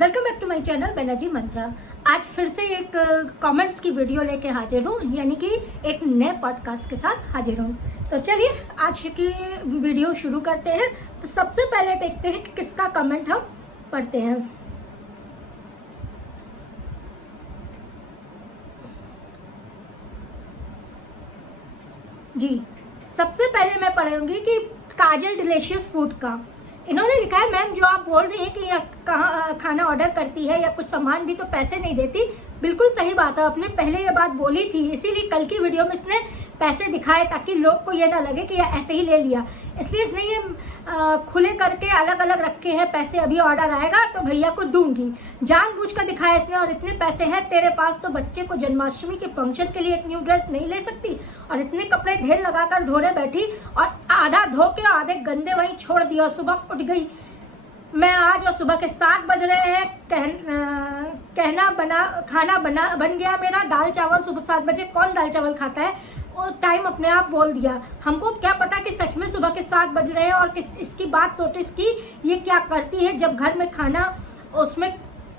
Welcome back to my channel Benaji Mantra. आज फिर से एक कमेंट्स की वीडियो लेके हाजिर हूँ, यानी कि एक नए पॉडकास्ट के साथ हाजिर हूँ। तो चलिए आज की वीडियो शुरू करते हैं। तो सबसे पहले देखते हैं कि किसका कमेंट हम पढ़ते हैं। जी, सबसे पहले मैं पढ़ूंगी कि काजल डिलीशियस फूड का। इन्होंने लिखा है, मैम जो आप बोल रही हैं कि कहाँ खाना ऑर्डर करती है या कुछ सामान भी तो पैसे नहीं देती, बिल्कुल सही बात है। आपने पहले ये बात बोली थी, इसीलिए कल की वीडियो में इसने पैसे दिखाए ताकि लोग को ये ना लगे कि ये ऐसे ही ले लिया। इसलिए इसने ये खुले करके अलग अलग रखे हैं, पैसे अभी ऑर्डर आएगा तो भैया को दूंगी, जानबूझ कर दिखाया इसने। और इतने पैसे हैं तेरे पास तो बच्चे को जन्माष्टमी के फंक्शन के लिए एक न्यू ड्रेस नहीं ले सकती, और इतने कपड़े ढेर लगाकर धोने बैठी और आधा धो के आधे गंदे वहीं छोड़ दिया। और सुबह उठ गई मैं आज और सुबह के 7 बज रहे हैं, खाना बन गया मेरा, दाल चावल। सुबह 7 बजे कौन दाल चावल खाता है? वो टाइम अपने आप बोल दिया। हमको क्या पता कि सच में सुबह के 7 बज रहे हैं। और इसकी बात नोटिस की, ये क्या करती है जब घर में खाना उसमें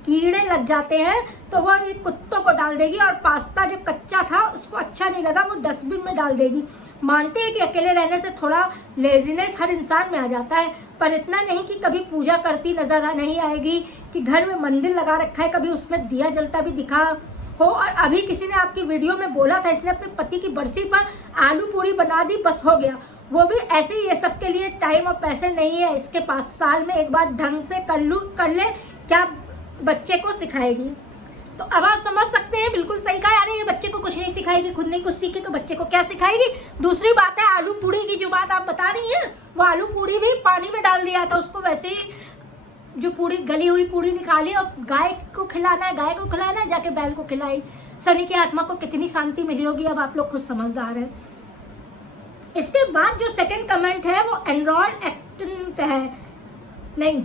कीड़े लग जाते हैं तो वह ये कुत्तों को डाल देगी, और पास्ता जो कच्चा था उसको अच्छा नहीं लगा वो डस्टबिन में डाल देगी। मानते हैं कि अकेले रहने से थोड़ा लेजीनेस हर इंसान में आ जाता है, पर इतना नहीं कि कभी पूजा करती नजर नहीं आएगी, कि घर में मंदिर लगा रखा है कभी उसमें दिया जलता भी दिखा हो। और अभी किसी ने आपकी वीडियो में बोला था इसने अपने पति की बरसी पर आलू पूरी बना दी, बस हो गया। वो भी ऐसे ही, ये सबके लिए टाइम और पैसे नहीं है इसके पास। साल में एक बार ढंग से कर ले, क्या बच्चे को सिखाएगी? तो अब आप समझ सकते हैं, बिल्कुल सही कहा। यार ये बच्चे को कुछ नहीं सिखाएगी, खुद नहीं कुछ सीखी तो बच्चे को क्या सिखाएगी? दूसरी बात है आलू पूड़ी की जो बात आप बता रही हैं, वो आलू पूड़ी भी पानी में डाल दिया था उसको, वैसे ही जो पूड़ी गली हुई पूड़ी निकाली और गाय को खिलाना है, जाके बैल को खिलाई। सनी की आत्मा को कितनी शांति मिली होगी, अब आप लोग खुद समझदार हैं। इसके बाद जो सेकंड कमेंट है वो एनरोल्ड एक्टिंग का है, नहीं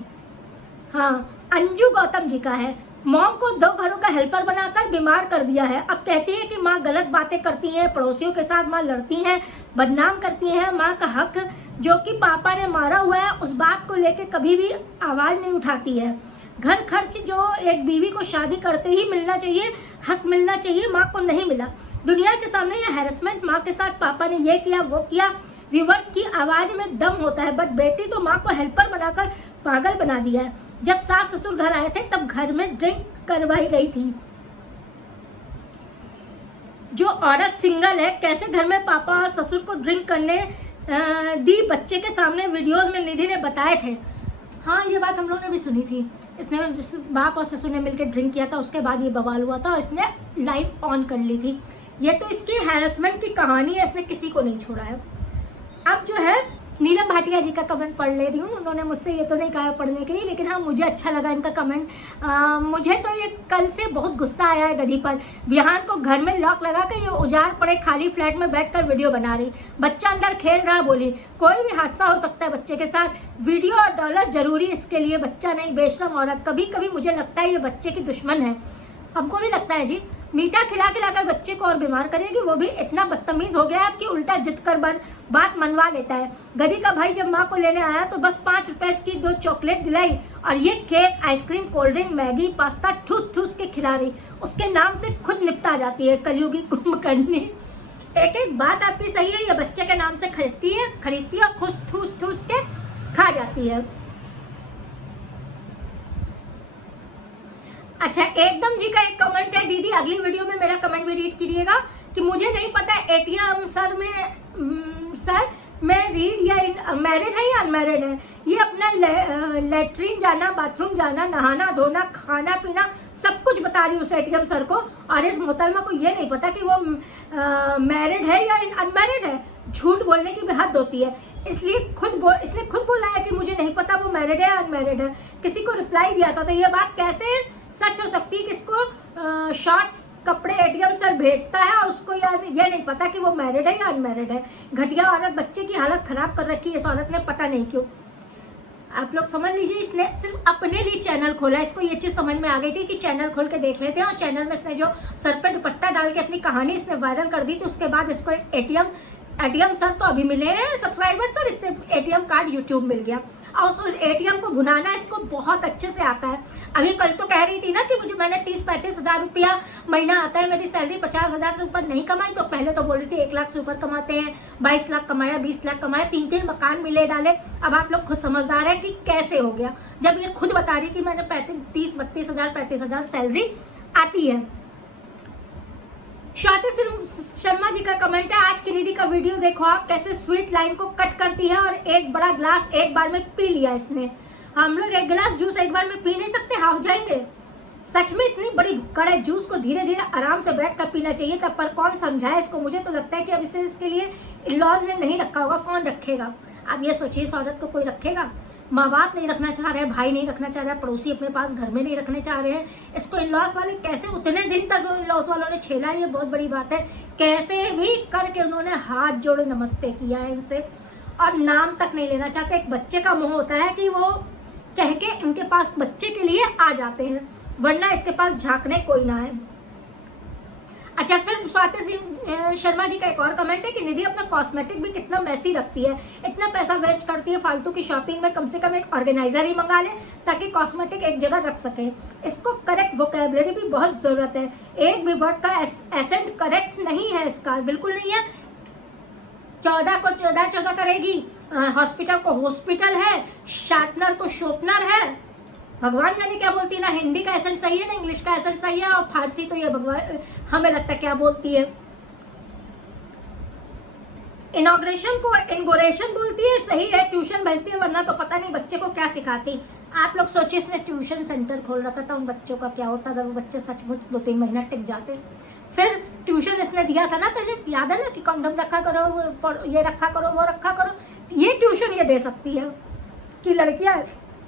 हाँ अंजू गौतम जी का है। मॉम को 2 घरों का हेल्पर बनाकर बीमार कर दिया है। अब कहती है कि माँ गलत बातें करती हैं, पड़ोसियों के साथ माँ लड़ती हैं, बदनाम करती हैं। माँ का हक जो कि पापा ने मारा हुआ है उस बात को लेके कभी भी आवाज़ नहीं उठाती है। घर खर्च जो एक बीवी को शादी करते ही मिलना चाहिए, हक मिलना चाहिए, माँ को नहीं मिला। दुनिया के सामने यह हैरेसमेंट, माँ के साथ पापा ने ये किया वो किया। व्यूवर्स की आवाज़ में दम होता है, बट बेटी तो माँ को हेल्पर बनाकर पागल बना दिया है। जब सास ससुर घर आए थे तब घर में ड्रिंक करवाई गई थी। जो औरत सिंगल है कैसे घर में पापा और ससुर को ड्रिंक करने दी, बच्चे के सामने वीडियोस में निधि ने बताए थे। हाँ ये बात हम लोगों ने भी सुनी थी। इसने जिस बाप और ससुर ने मिलकर ड्रिंक किया था उसके बाद ये बवाल हुआ था और इसने लाइफ ऑन कर ली थी। ये तो इसकी हैरेसमेंट की कहानी है, इसने किसी को नहीं छोड़ा है। अब जो है नीलम भाटिया जी का कमेंट पढ़ ले रही हूँ। उन्होंने मुझसे ये तो नहीं कहा पढ़ने के लिए, लेकिन हाँ मुझे अच्छा लगा इनका कमेंट। मुझे तो ये कल से बहुत गुस्सा आया है गधी पर। विहान को घर में लॉक लगा कर ये उजाड़ पड़े खाली फ्लैट में बैठकर वीडियो बना रही, बच्चा अंदर खेल रहा, बोली कोई भी हादसा हो सकता है बच्चे के साथ, वीडियो और डॉलर जरूरी इसके लिए, बच्चा नहीं बेशरम औरत। कभी कभी मुझे लगता है ये बच्चे की दुश्मन है। हमको भी लगता है जी, मीठा खिला खिलाकर बच्चे को और बीमार करेगी, वो भी इतना बदतमीज हो गया है कि उल्टा जिद कर बात मनवा लेता है। गधी का भाई जब माँ को लेने आया तो बस 5 रुपए की 2 चॉकलेट दिलाई, और ये cake, ice cream, cold drink, Maggi, pasta ठूस के खिला रही। उसके नाम से खुद निपटा जाती है कलयुगी कुंभकर्णी। एक एक बात आपकी सही है, ये बच्चे के नाम से खरीदती है और खुश ठूस के खा जाती है। अच्छा, एकदम जी का एक कमेंट है, दीदी अगली वीडियो में मेरा कमेंट भी रीड कीजिएगा कि मुझे नहीं पता एटीएम सर मैं रीड या मैरिड है या अनमैरिड है। ये अपना लेटरिन जाना, बाथरूम जाना, नहाना धोना, खाना पीना सब कुछ बता रही उस एटीएम सर को, और इस मोहतरमा को ये नहीं पता कि वो मैरिड है या अनमैरिड है। झूठ बोलने की भी हद होती है। इसलिए इसने खुद बोला है कि मुझे नहीं पता वो मैरिड है या अनमैरिड है। किसी को रिप्लाई दिया था, तो ये बात कैसे सच हो सकती है कि इसको शॉर्ट्स कपड़े एटीएम सर भेजता है और उसको यार ये नहीं पता कि वो मैरिड है या अनमैरिड है। घटिया औरत, बच्चे की हालत खराब कर रखी है इस औरत ने, पता नहीं क्यों। आप लोग समझ लीजिए, इसने सिर्फ अपने लिए चैनल खोला। इसको ये चीज़ समझ में आ गई थी कि चैनल खोल के देख लेते हैं, और चैनल में इसने जो सर पे दुपट्टा डाल के अपनी कहानी इसने वायरल कर दी थी, उसके बाद इसको एटीएम सर तो अभी मिले हैं सब्सक्राइबर सर, इससे एटीएम कार्ड यूट्यूब मिल गया। और उस ATM को भुनाना इसको बहुत अच्छे से आता है। अभी कल तो कह रही थी ना कि मैंने 30-35 हज़ार रुपया महीना आता है, मेरी सैलरी 50 हज़ार से ऊपर नहीं कमाई। तो पहले तो बोल रही थी 1 लाख से ऊपर कमाते हैं, 22 लाख कमाया, 20 लाख कमाया, 3-3 मकान मिले डाले। अब आप लोग खुद समझदार है कि कैसे हो गया, जब ये खुद बता रही थी मैंने 30-32 हज़ार 35 हज़ार सैलरी आती है। स्वाति शर्मा जी का कमेंट है, आज की निधि का वीडियो देखो आप कैसे स्वीट लाइन को कट करती है और एक बड़ा ग्लास एक बार में पी लिया इसने। हम लोग 1 गिलास जूस एक बार में पी नहीं सकते, हाफ जाएंगे। सच में इतनी बड़ी भुक्कड़ है, जूस को धीरे धीरे आराम से बैठ कर पीना चाहिए था, पर कौन समझाए इसको। मुझे तो लगता है कि अब इसे इसके लिए इन-लॉज ने नहीं रखा होगा, कौन रखेगा। अब ये सोचिए इस औरत को कोई रखेगा, माँ बाप नहीं रखना चाह रहे हैं, भाई नहीं रखना चाह रहा है, पड़ोसी अपने पास घर में नहीं रखने चाह रहे हैं। इसको इन-लॉज वाले कैसे, उतने दिन तक इन-लॉज वालों ने छेला, ये बहुत बड़ी बात है। कैसे भी करके उन्होंने हाथ जोड़े नमस्ते किया है इनसे, और नाम तक नहीं लेना चाहते। एक बच्चे का मोह होता है कि वो कह के इनके पास बच्चे के लिए आ जाते हैं, वरना इसके पास झांकने कोई ना है। अच्छा, फिर स्वाति शर्मा जी का एक और कमेंट है कि निधि अपना कॉस्मेटिक भी कितना मैसी रखती है, इतना पैसा वेस्ट करती है फालतू की शॉपिंग में, कम से कम एक ऑर्गेनाइजर ही मंगा ले ताकि कॉस्मेटिक एक जगह रख सके। इसको करेक्ट वोकेबलरी भी बहुत ज़रूरत है, एक भी वर्ड का एसेंट करेक्ट नहीं है इसका, बिल्कुल नहीं है। 14 को 14 करेगी, हॉस्पिटल को हॉस्पिटल है, शार्पनर को शोपनर है, भगवान जाने क्या बोलती है। ना हिंदी का एसेंट सही है ना इंग्लिश का एसेंट सही है, और फारसी तो ये भगवान हमें लगता है क्या बोलती है। इनॉग्रेशन को इनगोरेशन बोलती है, सही है। ट्यूशन भेजती है, वरना तो पता नहीं बच्चे को क्या सिखाती। आप लोग सोचिए इसने ट्यूशन सेंटर खोल रखा था, उन बच्चों का क्या होता अगर वो बच्चे सचमुच 2-3 महीना टिक जाते। फिर ट्यूशन इसने दिया था ना पहले, याद है ना कि कंडोम रखा करो, ये रखा करो, वो रखा करो। ये ट्यूशन ये दे सकती है कि लड़कियां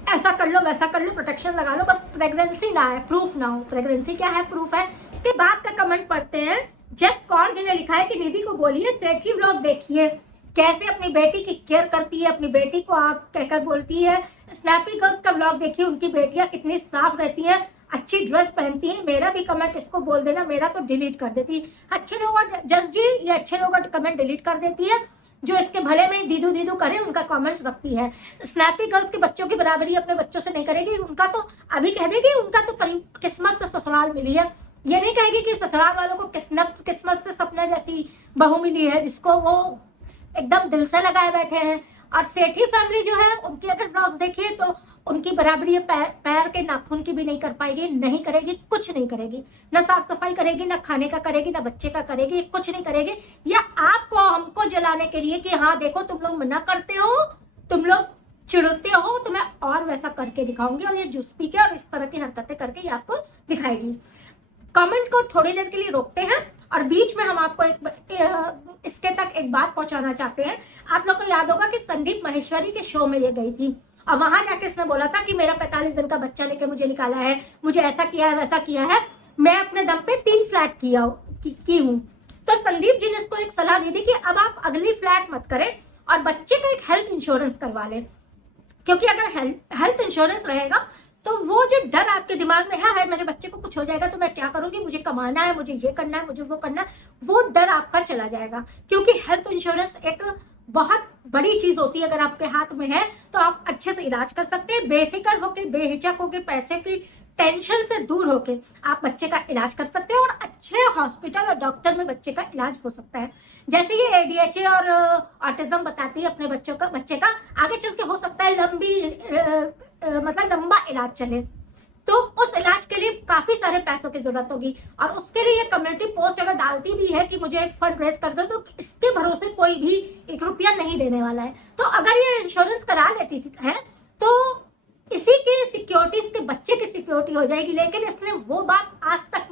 ऐसा कर लो, वैसा कर लो, प्रोटेक्शन लगा लो, बस प्रेगनेंसी ना है, प्रूफ ना हो। प्रेगनेंसी क्या है, प्रूफ है। इसके बाद का कमेंट पढ़ते हैं। जस कौर जी ने लिखा है कि निधि को बोलिए सेठी व्लॉग देखिए, कैसे अपनी बेटी की केयर करती है, अपनी बेटी को आप कहकर बोलती है। स्नैपी गर्ल्स का व्लॉग देखिए, उनकी बेटियां कितनी साफ रहती हैं, अच्छी ड्रेस पहनती हैं। मेरा भी कमेंट इसको बोल देना, मेरा तो डिलीट कर देती। अच्छे लोग जस जी ये अच्छे लोग कमेंट डिलीट कर देती है, जो इसके भले में दीदू दीदू करे उनका कमेंट्स रखती है। स्नैपी गर्ल्स के बच्चों की बराबरी अपने बच्चों से नहीं करेगी, उनका तो अभी कह देगी उनका तो किस्मत से ससुराल मिली है। ये नहीं कहेगी कि ससुराल वालों को किस्मत से सपना जैसी बहू मिली है जिसको वो एकदम दिल से लगाए बैठे हैं। और सेठी फैमिली जो है उनकी अगर ब्लॉग्स देखिए तो उनकी बराबरी ये पैर के नाखून की भी नहीं कर पाएगी, नहीं करेगी, कुछ नहीं करेगी। ना साफ सफाई करेगी, ना खाने का करेगी, ना बच्चे का करेगी, कुछ नहीं करेगी। या आपको हमको जलाने के लिए कि हाँ देखो तुम लोग मना करते हो, तुम लोग चिढ़ते हो, तो मैं और वैसा करके दिखाऊंगी। और ये जूस पी के और इस तरह की हरकतें करके ये आपको दिखाएगी। कमेंट को थोड़ी देर के लिए रोकते हैं और बीच में हम आपको इसके तक एक बात पहुंचाना चाहते हैं। आप लोग को याद होगा कि संदीप माहेश्वरी के शो में ये गई थी और वहां जाके इसने बोला था कि मेरा 45 दिन का बच्चा लेके मुझे निकाला है, मुझे ऐसा किया है, वैसा किया है, मैं अपने दम पे 3 फ्लैट की हूँ। तो संदीप जी ने इसको एक सलाह दी थी कि अब आप अगली फ्लैट मत करें और बच्चे का एक हेल्थ इंश्योरेंस करवा लें, क्योंकि अगर हेल्थ इंश्योरेंस रहेगा तो वो जो डर आपके दिमाग में है मेरे बच्चे को कुछ हो जाएगा तो मैं क्या करूंगी, मुझे कमाना है, मुझे ये करना है, मुझे वो करना है, वो डर आपका चला जाएगा। क्योंकि हेल्थ इंश्योरेंस एक बहुत बड़ी चीज होती है, अगर आपके हाथ में है तो आप अच्छे से इलाज कर सकते हैं, बेफिक्र होके, बेहिचक होके, पैसे की टेंशन से दूर होके आप बच्चे का इलाज कर सकते हैं और अच्छे हॉस्पिटल और डॉक्टर में बच्चे का इलाज हो सकता है। जैसे ये ADHD और ऑटिज्म बताती है अपने बच्चे का आगे चल के हो सकता है मतलब लंबा इलाज चले, तो उस इलाज के लिए काफी सारे पैसों की जरूरत होगी और उसके लिए कम्युनिटी पोस्ट अगर डालती भी है कि मुझे एक फंड रेज कर दो तो इसके भरोसे कोई भी 1 रुपया नहीं देने वाला है। तो अगर ये इंश्योरेंस करा लेती है तो इसी की सिक्योरिटी, इसके बच्चे की सिक्योरिटी हो जाएगी। लेकिन इसने वो बात आज तक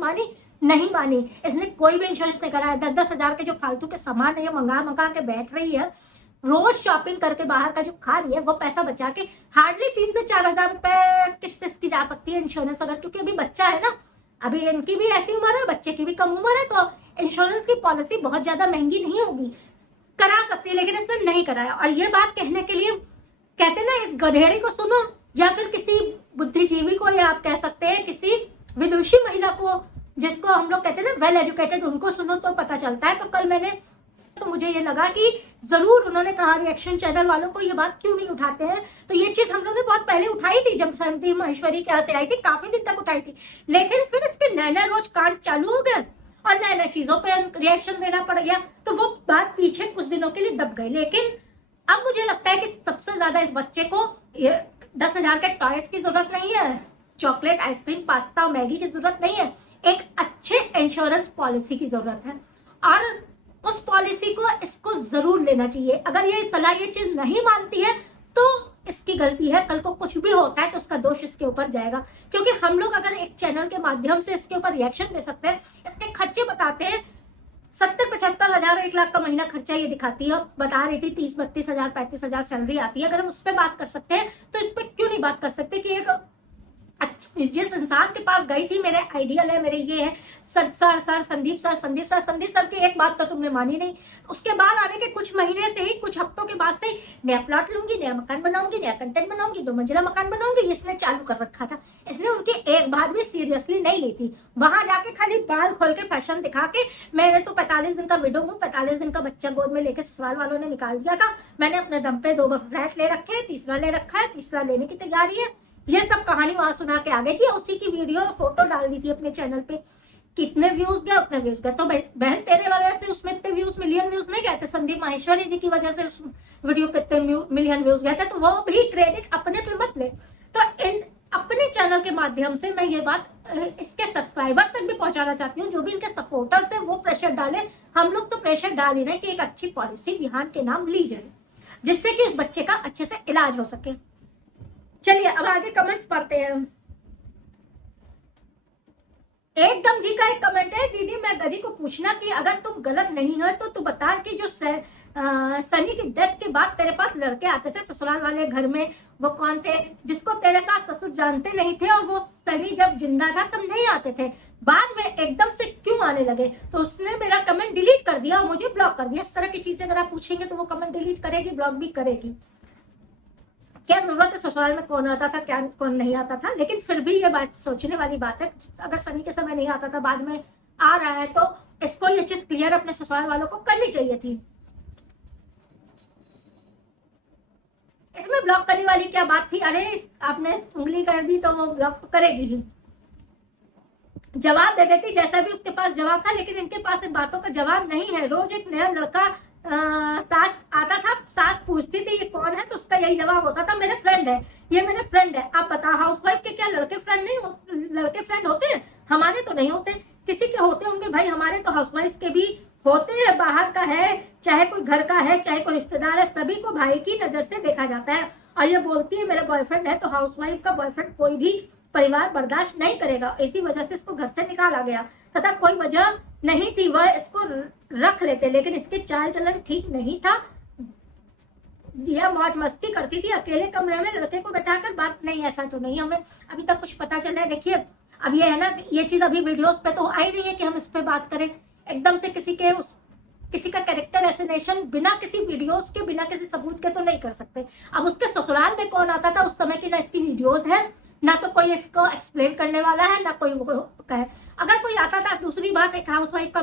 नहीं मानी, इसने कोई भी इंश्योरेंस नहीं कराया। 10-10 हज़ार के जो फालतू के सामान है मंगा के बैठ रही है, रोज शॉपिंग करके बाहर का जो खा रही है, वो पैसा बचा के हार्डली 3 से 4 हज़ार रुपए किस्त की जा सकती है इंश्योरेंस अगर, क्योंकि अभी बच्चा है ना, अभी इनकी भी ऐसी उम्र है, बच्चे की भी कम उम्र है, तो इंश्योरेंस की पॉलिसी बहुत ज्यादा महंगी नहीं होगी, करा सकती है। लेकिन इसने नहीं कराया और ये बात कहने के लिए कहते ना इस गधेड़े को सुनो या फिर किसी बुद्धिजीवी को, या आप कह सकते हैं किसी विदुषी महिला को जिसको हम लोग कहते हैं ना वेल एजुकेटेड, उनको सुनो तो पता चलता है। तो कल मैंने तो मुझे ये लगा कि जरूर उन्होंने कहा रिएक्शन चैनल वालों को ये बात क्यों नहीं उठाते हैं। तो ये चीज हम लोग ने बहुत पहले उठाई थी, जब संदीप माहेश्वरी के यहाँ से आई थी, काफी दिन तक उठाई थी, लेकिन फिर इसके नए नए रोज कांड चालू हो गए और नए नए चीजों पे रिएक्शन देना पड़ गया, तो वो बात पीछे कुछ दिनों के लिए दब गई। लेकिन अब मुझे लगता है कि सबसे ज्यादा इस बच्चे को 10,000 के टॉयज की जरूरत नहीं है, चॉकलेट, आइसक्रीम, पास्ता, मैगी की जरूरत नहीं है, एक अच्छे इंश्योरेंस पॉलिसी की जरूरत है और उस पॉलिसी को इसको जरूर लेना चाहिए। अगर ये सलाह ये चीज नहीं मानती है तो इसकी गलती है, कल को कुछ भी होता है तो उसका दोष इसके ऊपर जाएगा। क्योंकि हम लोग अगर एक चैनल के माध्यम से इसके ऊपर रिएक्शन दे सकते हैं, इसके खर्चे बताते हैं, 70-75 हजार 1 लाख का महीना खर्चा ये दिखाती है, बता रही थी 30-32 हजार 35 हजार सैलरी आती है। अगर हम उस पर बात कर सकते हैं तो इस पर क्यों नहीं बात कर सकते कि एक जिस इंसान के पास गई थी, मेरे आइडियल है, मेरे ये है संदीप सर की एक बात तो तुमने मानी नहीं। उसके बाद आने के कुछ महीने से ही, कुछ हफ्तों के बाद से ही नया प्लॉट लूंगी, नया मकान बनाऊंगी, नया कंटेंट बनाऊंगी, 2 मंजिला मकान बनाऊंगी, इसने चालू कर रखा था। इसने उनकी एक बात भी सीरियसली नहीं ली थी। वहां जाके खाली बाल खोल के फैशन दिखा के, मैंने तो 45 दिन का विडो हूँ, 45 दिन का बच्चा गोद में लेके ससुराल वालों ने निकाल दिया था, मैंने अपने दम पे 2 फ्लैट ले रखे हैं, तीसरा ले रखा है, तीसरा लेने की तैयारी है। ये सब कहानी वहां सुना के आ गई थी, उसी की वीडियो और फोटो डाल दी थी अपने चैनल पे। कितने व्यूज गए उतने व्यूज गए। तो बहन तेरे वजह से उसमें इतने व्यूज, मिलियन व्यूज नहीं गए थे, संदीप माहेश्वरी जी की वजह से उस वीडियो पे इतने मिलियन व्यूज गए थे, तो वो भी क्रेडिट अपने पे मत ले। तो अपने चैनल के माध्यम से मैं ये बात इसके सब्सक्राइबर तक भी पहुंचाना चाहती हूँ, जो भी इनके सपोर्टर्स है वो प्रेशर डाले। हम लोग तो प्रेशर डाल ही रहे कि एक अच्छी पॉलिसी विहान के नाम ली जाए, जिससे कि उस बच्चे का अच्छे से इलाज हो सके। चलिए अब आगे कमेंट्स पढ़ते हैं। एकदम जी का एक कमेंट है, दीदी मैं गधी को पूछना कि अगर तुम गलत नहीं हो तो तू बता कि जो सनी की डेथ के बाद तेरे पास लड़के आते थे ससुराल वाले घर में, वो कौन थे जिसको तेरे साथ ससुर जानते नहीं थे, और वो सनी जब जिंदा था तब नहीं आते थे, बाद में एकदम से क्यों आने लगे? तो उसने मेरा कमेंट डिलीट कर दिया और मुझे ब्लॉक कर दिया। इस तरह की चीजें अगर आप पूछेंगे तो वो कमेंट डिलीट करेगी, ब्लॉक भी करेगी। क्या जरूरत है ससुराल में कौन आता था क्या कौन नहीं आता था? लेकिन फिर भी ये बात सोचने वाली बात है, अगर सनी के समय नहीं आता था, बाद में आ रहा है, तो इसको ये चीज क्लियर अपने ससुराल वालों को करनी चाहिए थी। इसमें ब्लॉक करने वाली क्या बात थी? अरे आपने उंगली कर दी तो वो ब्लॉक करेगी ही, जवाब दे देती जैसा भी उसके पास जवाब था। लेकिन इनके पास इन बातों का जवाब नहीं है। रोज एक नया लड़का साथ आता था, साथ पूछती थी ये कौन है, तो उसका यही जवाब होता था मेरे फ्रेंड है, ये मेरे फ्रेंड है। आप बताओ हाउसवाइफ के क्या लड़के फ्रेंड नहीं लड़के फ्रेंड होते हैं? हमारे तो नहीं होते, किसी के होते होंगे भाई, हमारे तो हाउसवाइफ के भी होते हैं। बाहर का है, चाहे कोई घर का है, चाहे कोई रिश्तेदार है, सभी को भाई की नजर से देखा जाता है। और ये बोलती है मेरा बॉयफ्रेंड है, तो हाउसवाइफ का बॉयफ्रेंड कोई भी परिवार बर्दाश्त नहीं करेगा। इसी वजह से इसको घर से निकाला गया, तथा कोई वजह नहीं थी वह इसको रख लेते, लेकिन इसके चाल चलन ठीक नहीं था। यह मौज मस्ती करती थी अकेले कमरे में लड़के को बैठाकर। बात नहीं, ऐसा तो नहीं, हमें अभी तक कुछ पता चला है। देखिए अब ये है ना, ये चीज अभी वीडियोस पे तो आई नहीं है कि हम इस पे बात करें। एकदम से किसी का कैरेक्टर एसिनेशन बिना किसी वीडियोस के, बिना किसी सबूत के तो नहीं कर सकते। अब उसके ससुराल में कौन आता था उस समय की ना इसकी वीडियोस है, ना तो कोई इसको एक्सप्लेन करने वाला है, ना कोई वो कहे। अगर कोई आता था, दूसरी बात, एक हाउसवाइफ का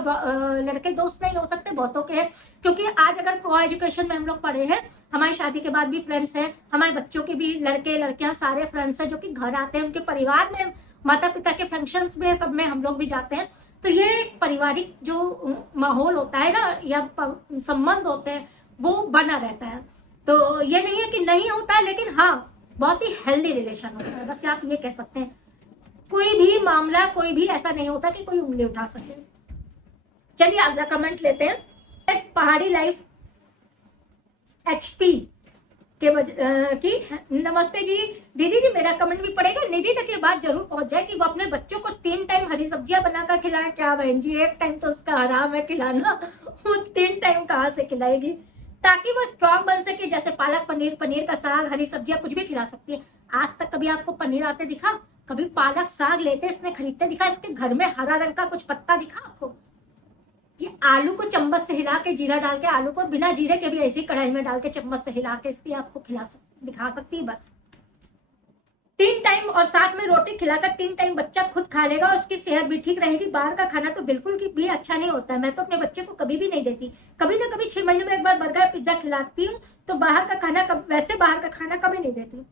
लड़के दोस्त नहीं हो सकते, बहुतों के हैं। क्योंकि आज अगर को एजुकेशन में हम लोग पढ़े हैं, हमारी शादी के बाद भी फ्रेंड्स हैं, हमारे बच्चों के भी लड़के लड़कियां सारे फ्रेंड्स हैं जो कि घर आते हैं, उनके परिवार में, माता पिता के फंक्शंस में, सब में हम लोग भी जाते हैं। तो ये पारिवारिक जो माहौल होता है ना, या संबंध होते हैं, वो बना रहता है। तो ये नहीं है कि नहीं होता है, लेकिन हाँ बहुत ही हेल्दी रिलेशन होता है, बस आप ये कह सकते हैं। कोई भी मामला, कोई भी ऐसा नहीं होता कि कोई उंगली उठा सके। चलिए अगला कमेंट लेते हैं। पहाड़ी लाइफ HP की नमस्ते जी, दीदी जी मेरा कमेंट भी पड़ेगा, निधि तक ये बात जरूर पहुंच जाए कि वो अपने बच्चों को 3 टाइम हरी सब्जियां बनाकर खिलाए। क्या बहन जी, 1 टाइम तो उसका आराम है खिलाना, वो 3 टाइम कहाँ से खिलाएगी? ताकि वो स्ट्रांग बन सके, जैसे पालक पनीर, पनीर का साग, हरी सब्जियां कुछ भी खिला सकती है। आज तक कभी आपको पनीर आते दिखा? कभी पालक साग लेते इसने खरीदते दिखा? इसके घर में हरा रंग का कुछ पत्ता दिखा आपको? ये आलू को चम्मच से हिला के, जीरा डाल के, आलू को बिना जीरे के भी ऐसी कढ़ाई में डाल के चम्मच से हिला के इसकी आपको दिखा सकती है। बस 3 टाइम और साथ में रोटी खिलाकर 3 टाइम बच्चा खुद खा लेगा और उसकी सेहत भी ठीक रहेगी। बाहर का खाना तो बिल्कुल भी अच्छा नहीं होता है। मैं तो अपने बच्चे को कभी भी नहीं देती, कभी ना कभी 6 महीने में एक बार बर्गर पिज्जा खिलाती हूँ, तो बाहर का खाना वैसे बाहर का खाना कभी नहीं देती।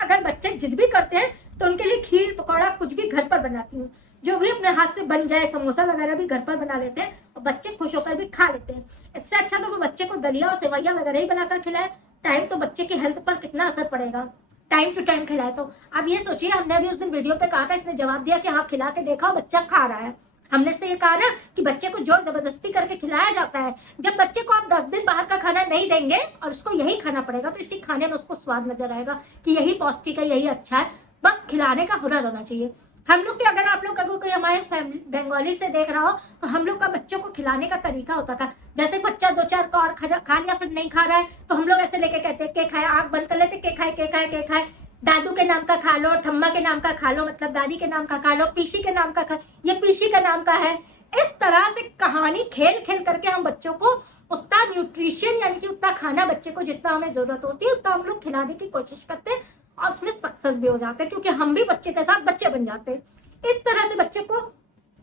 अगर बच्चे जिद भी करते हैं तो उनके लिए खीर पकौड़ा कुछ भी घर पर बनाती हूँ, जो भी अपने हाथ से बन जाए। समोसा वगैरह भी घर पर बना लेते हैं और बच्चे खुश होकर भी खा लेते हैं। इससे अच्छा तो वो बच्चे को दलिया और सेवैया वगैरह ही बनाकर खिलाए। टाइम तो बच्चे की हेल्थ पर कितना असर पड़ेगा, टाइम टू टाइम खिलाए तो। आप ये सोचिए, हमने अभी उस दिन वीडियो पे कहा था, इसने जवाब दिया कि हाँ खिला के देखा और बच्चा खा रहा है। हमने से ये कहा ना कि बच्चे को जोर जबरदस्ती करके खिलाया जाता है। जब बच्चे को आप 10 दिन बाहर का खाना नहीं देंगे और उसको यही खाना पड़ेगा, तो इसी खाने में उसको स्वाद नजर आएगा कि यही पौष्टिक है, यही अच्छा है। बस खिलाने का हुनर होना चाहिए। हम लोग के, अगर आप लोग अगर कोई हमारे फैमिली बंगाली से देख रहा हो, तो हम लोग का बच्चों को खिलाने का तरीका होता था, जैसे बच्चा 2-4 का और खा लिया फिर नहीं खा रहा है तो हम लोग ऐसे लेके कहते के खाए, आंख बंद कर लेते, के खाए के खाए के खाए, दादू के नाम का खा लो, ठम्मा के नाम का खा लो, मतलब दादी के नाम का खा लो, पीसी के नाम का खा, ये पीसी का नाम का है। इस तरह से कहानी खेल खेल करके हम बच्चों को उतना न्यूट्रिशन यानी कि उतना खाना बच्चे को जितना हमें जरूरत होती है उतना हम लोग खिलाने की कोशिश करते हैं और उसमें सक्सेस भी हो जाते हैं, क्योंकि हम भी बच्चे के साथ बच्चे बन जाते हैं। इस तरह से बच्चे को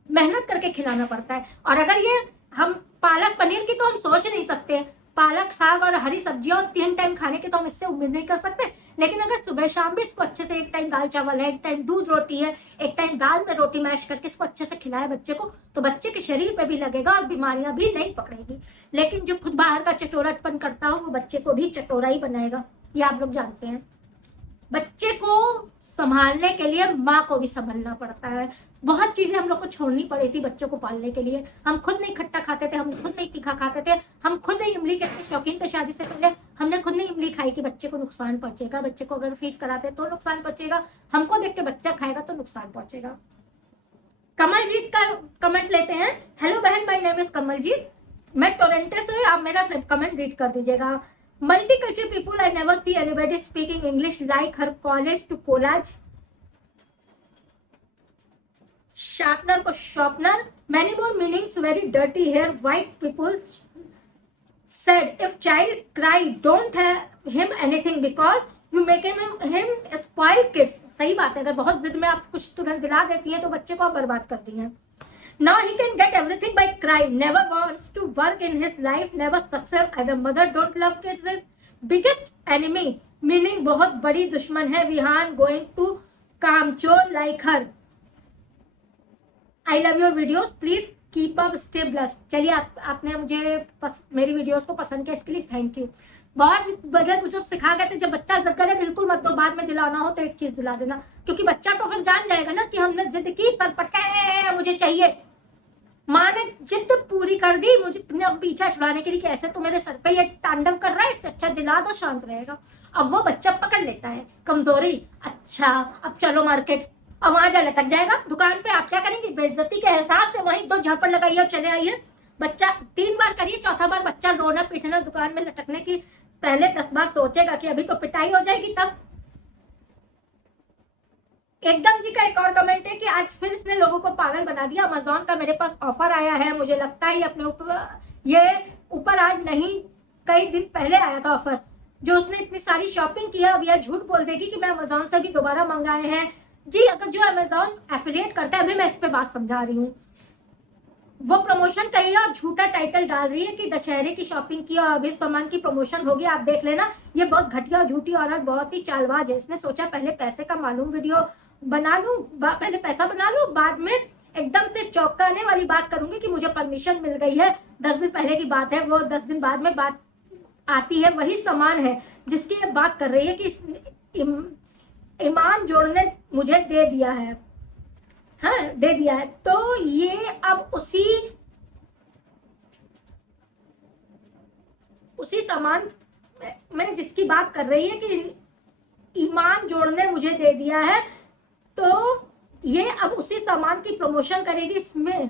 मेहनत करके खिलाना पड़ता है। और अगर ये हम पालक पनीर की तो हम सोच नहीं सकते, पालक साग और हरी सब्जियां और 3 टाइम खाने की तो हम इससे उम्मीद नहीं कर सकते। लेकिन अगर सुबह शाम भी इसको अच्छे से, एक टाइम दाल चावल है, एक टाइम दूध रोटी है, एक टाइम दाल में रोटी मैश करके इसको अच्छे से खिलाए बच्चे को, तो बच्चे के शरीर पे भी लगेगा और बीमारियां भी नहीं पकड़ेगी। लेकिन जो खुद बाहर का चटोरापन करता हो वो बच्चे को भी चटोरा ही बनाएगा, ये आप लोग जानते हैं। बच्चे को संभालने के लिए माँ को भी संभालना पड़ता है। बहुत चीजें हम लोग को छोड़नी पड़ी थी बच्चों को पालने के लिए। हम खुद नहीं खट्टा खाते थे, हम खुद नहीं तीखा खाते थे, हम खुद नहीं इमली के शौकीन थे। शादी से पहले हमने खुद नहीं इमली खाई कि बच्चे को नुकसान पहुंचेगा, बच्चे को अगर फीड कराते तो नुकसान पहुंचेगा, हमको देख के बच्चा खाएगा तो नुकसान पहुंचेगा। कमलजीत का कमेंट लेते हैं। हेलो बहन, माय नेम इज कमलजीत, मैं टोरंटो से, आप मेरा कमेंट रीड कर दीजिएगा। Multicultural people, I never see anybody speaking English like her college to collage. Sharpener को sharpener. Many more meanings very dirty here. White people said if child cry, don't have him anything because you make him spoil kids. सही बात है, अगर बहुत जिद में आप कुछ तुरंत दिला देती हैं तो बच्चे को आप बर्बाद कर दी हैं। Now he can get everything by crying. Never wants to work in his life. Never success as a mother. Don't love kids is biggest enemy. Meaning बहुत बड़ी दुश्मन है। Vihan going to कामचोर like her. I love your videos. Please keep up. Stay blessed. चलिए, आपने मुझे मेरी videos को पसंद किया, इसके लिए थैंक यू। बहुत बड़े बुजुर्ग सिखा गए थे, जब बच्चा जिद करे बिल्कुल मत दो, बाद में दिलाना हो तो एक चीज दिला देना, क्योंकि बच्चा तो फिर जान जाएगा ना कि हमने जिद की, सर पटका मुझे चाहिए। माँ ने जिद पूरी कर दी मुझे अपने पीछा छुड़ाने के लिए कि ऐसे तो मेरे सर पे ये तांडव कर रहा है, इससे अच्छा दिला दो, शांत रहेगा। अब वो बच्चा पकड़ लेता है कमजोरी, अच्छा अब चलो मार्केट, अब वहां जा लटक जाएगा दुकान पे। आप क्या करेंगे? बेइज्जती के एहसास से वहीं 2 झापड़ लगाइए और चले आइए। बच्चा 3 बार करिए, चौथा बार बच्चा रोना पीटना दुकान में लटकने की पहले 10 बार सोचेगा कि अभी तो पिटाई हो जाएगी तब। एकदम जी का एक और कमेंट है कि आज फिर इसने लोगों को पागल बना दिया। अमेजोन का मेरे पास ऑफर आया है, मुझे लगता है अपने ऊपर आज नहीं कई दिन पहले आया था ऑफर। जो उसने इतनी सारी शॉपिंग की है अब यह झूठ बोल देगी कि मैं अमेजोन से भी दोबारा मंगाए हैं। जी, अगर जो अमेजोन एफिलिएट करता है, अभी मैं इस पे बात समझा रही हूँ, वो प्रमोशन कही है और झूठा टाइटल डाल रही है कि दशहरे की शॉपिंग की और अभी सामान की प्रमोशन होगी, आप देख लेना। ये बहुत घटिया झूठी औरत, बहुत ही चालबाज है। इसने सोचा पहले पैसे का मालूम वीडियो बना लूं, पहले पैसा बना लूं, बाद में एकदम से चौंकाने वाली बात करूंगी कि मुझे परमिशन मिल गई है। 10 दिन पहले की बात है, वो 10 दिन बाद में बात आती है। वही सामान है जिसकी ये बात कर रही है कि ईमान जोड़ने मुझे दे दिया है, हाँ दे दिया है। तो ये अब उसी सामान में जिसकी बात कर रही है कि ईमान जोड़ने मुझे दे दिया है, तो ये अब उसी सामान की प्रमोशन करेगी। इसमें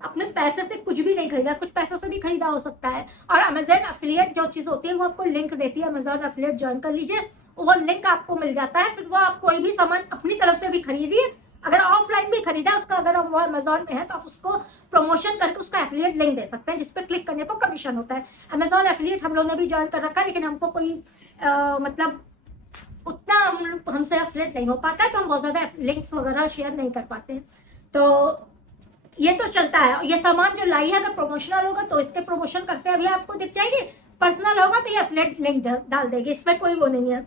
अपने पैसे से कुछ भी नहीं खरीदा, कुछ पैसों से भी खरीदा हो सकता है। और अमेजॉन एफिलिएट जो चीज होती है वो आपको लिंक देती है, अमेजॉन एफिलिएट ज्वाइन कर लीजिए, वो लिंक आपको मिल जाता है। फिर वो आप कोई भी सामान अपनी तरफ से भी खरीदिए, अगर ऑफलाइन भी खरीदा उसका, अगर वो अमेजॉन में है तो आप उसको प्रमोशन करके उसका एफिलिएट लिंक दे सकते हैं, जिसपे क्लिक करने पर कमीशन होता है। अमेजॉन एफिलिएट हम लोगों ने भी ज्वाइन कर रखा है, लेकिन हमको कोई मतलब उतना हमसे एफिलिएट नहीं हो पाता है, तो हम बहुत ज़्यादा लिंक्स वगैरह शेयर नहीं कर पाते हैं। तो ये तो चलता है। ये सामान जो लाई है अगर प्रमोशनल होगा तो इसके प्रमोशन करते अभी आपको दिख जाएगी, पर्सनल होगा तो ये एफिलिएट लिंक डाल देगी, इसमें कोई वो नहीं है।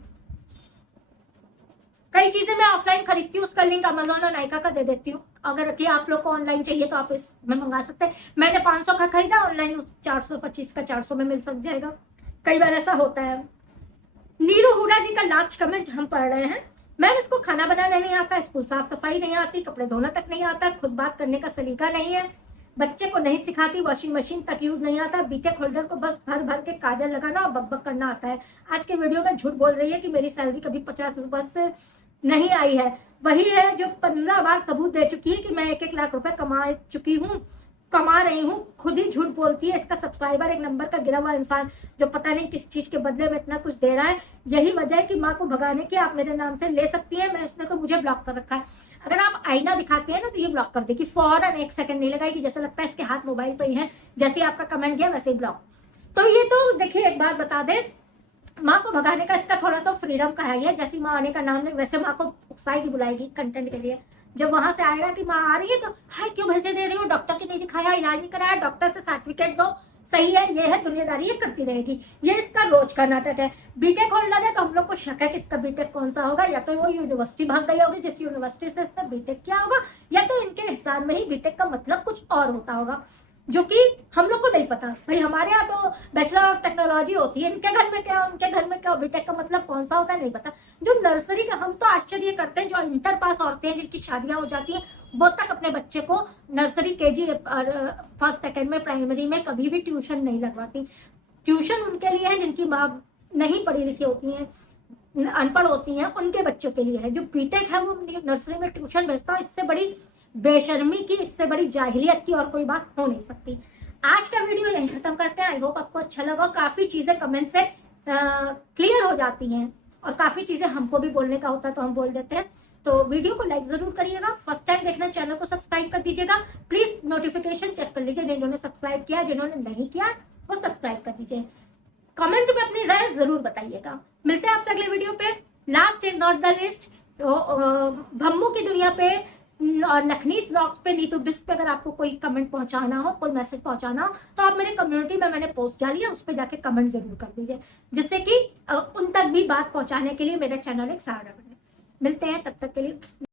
कई चीजें मैं ऑफलाइन खरीदती हूँ, उसका लिंक अमेजोन और नायका का दे देती हूँ, अगर कि आप लोग को ऑनलाइन चाहिए तो आप इसमें मंगा सकते हैं। मैंने 500 का खरीदा, ऑनलाइन 425 का 400 में मिल सक जाएगा, कई बार ऐसा होता है। नीरू हुडा जी का लास्ट कमेंट हम पढ़ रहे हैं। मैम इसको खाना बनाना नहीं आता, स्कूल साफ सफाई नहीं आती, कपड़े धोना तक नहीं आता, खुद बात करने का सलीका नहीं है, बच्चे को नहीं सिखाती, वॉशिंग मशीन तक यूज नहीं आता, बीटेक होल्डर को बस भर भर के काजल लगाना और बकबक करना आता है। आज के वीडियो में झूठ बोल रही है कि मेरी सैलरी कभी 50 रुपए से नहीं आई है। वही है जो 15 बार सबूत दे चुकी है कि मैं 1-1 लाख रुपए कमा रही हूँ, खुद ही झूठ बोलती है। इसका सब्सक्राइबर एक नंबर का गिरा हुआ इंसान जो पता नहीं किस चीज के बदले में इतना कुछ दे रहा है। यही वजह है कि माँ को भगाने की आप मेरे नाम से ले सकती है, मैं उसने तो मुझे ब्लॉक कर रखा है। अगर आप आईना दिखाते हैं ना तो ये ब्लॉक कर देगी, फौरन 1 सेकंड नहीं लगाएगी, जैसे लगता है इसके हाथ मोबाइल पे ही है, जैसे ही आपका कमेंट गया वैसे ही ब्लॉक। तो ये तो देखिए, एक बात बता दें, माँ को भगाने का इसका थोड़ा सा फ्रीडम का है, ये जैसी माँ आने का नाम नहीं, वैसे माँ को उकसाएगी, बुलाएगी कंटेंट के लिए। जब वहां से आएगा कि माँ आ रही है तो हाय क्यों भेजे दे रही हो, डॉक्टर के नहीं दिखाया, इलाज नहीं कराया, डॉक्टर से सर्टिफिकेट दो, सही है, ये है दुनियादारी, ये करती रहेगी। ये इसका रोज का नाटक है। बीटेक होल्डर है तो हम लोग को शक है कि इसका बीटेक कौन सा होगा, या तो वो यूनिवर्सिटी भाग गई होगी जिस यूनिवर्सिटी से इसका बीटेक किया होगा, या तो इनके हिसाब में ही बीटेक का मतलब कुछ और होता होगा जो कि हम लोग को नहीं पता। भाई हमारे यहाँ तो बैचलर ऑफ टेक्नोलॉजी होती है, इनके घर में क्या, उनके घर में क्या, बीटेक का मतलब कौन सा होता है नहीं पता। जो नर्सरी का, हम तो आश्चर्य करते हैं, जो इंटर पास औरतें हैं जिनकी शादियां हो जाती हैं वो तक अपने बच्चे को नर्सरी केजी फर्स्ट सेकंड में प्राइमरी में कभी भी ट्यूशन नहीं लगवाती। ट्यूशन उनके लिए है जिनकी माँ नहीं पढ़ी लिखी होती हैं, अनपढ़ होती हैं, उनके बच्चों के लिए है। जो बीटेक है वो नर्सरी में ट्यूशन भेजता है। इससे बड़ी बेशर्मी की, इससे बड़ी जाहिलियत की और कोई बात हो नहीं सकती। आज का वीडियो यहीं खत्म करते हैं। आई होप आपको अच्छा लगा। काफ़ी चीज़ें कमेंट से क्लियर हो जाती हैं और काफ़ी चीज़ें हमको भी बोलने का होता है तो हम बोल देते हैं। तो वीडियो को लाइक ज़रूर करिएगा, फर्स्ट टाइम देखना चैनल को सब्सक्राइब कर दीजिएगा, प्लीज़ नोटिफिकेशन चेक कर लीजिए, जिन्होंने सब्सक्राइब किया, जिन्होंने नहीं किया वो सब्सक्राइब कर दीजिए। कमेंट में अपनी राय ज़रूर बताइएगा। मिलते हैं आपसे अगले वीडियो पे। Last and not the least, Bhammu की दुनिया पे और नखनीत ब्लॉग्स पे, नीतू बिस्ट पे अगर आपको कोई कमेंट पहुंचाना हो, कोई मैसेज पहुंचाना हो तो आप मेरे कम्युनिटी में मैंने पोस्ट डाली है, उस पर जाके कमेंट जरूर कर दीजिए, जिससे कि उन तक भी बात पहुंचाने के लिए मेरा चैनल एक सहारा बने। मिलते हैं, तब तक के लिए।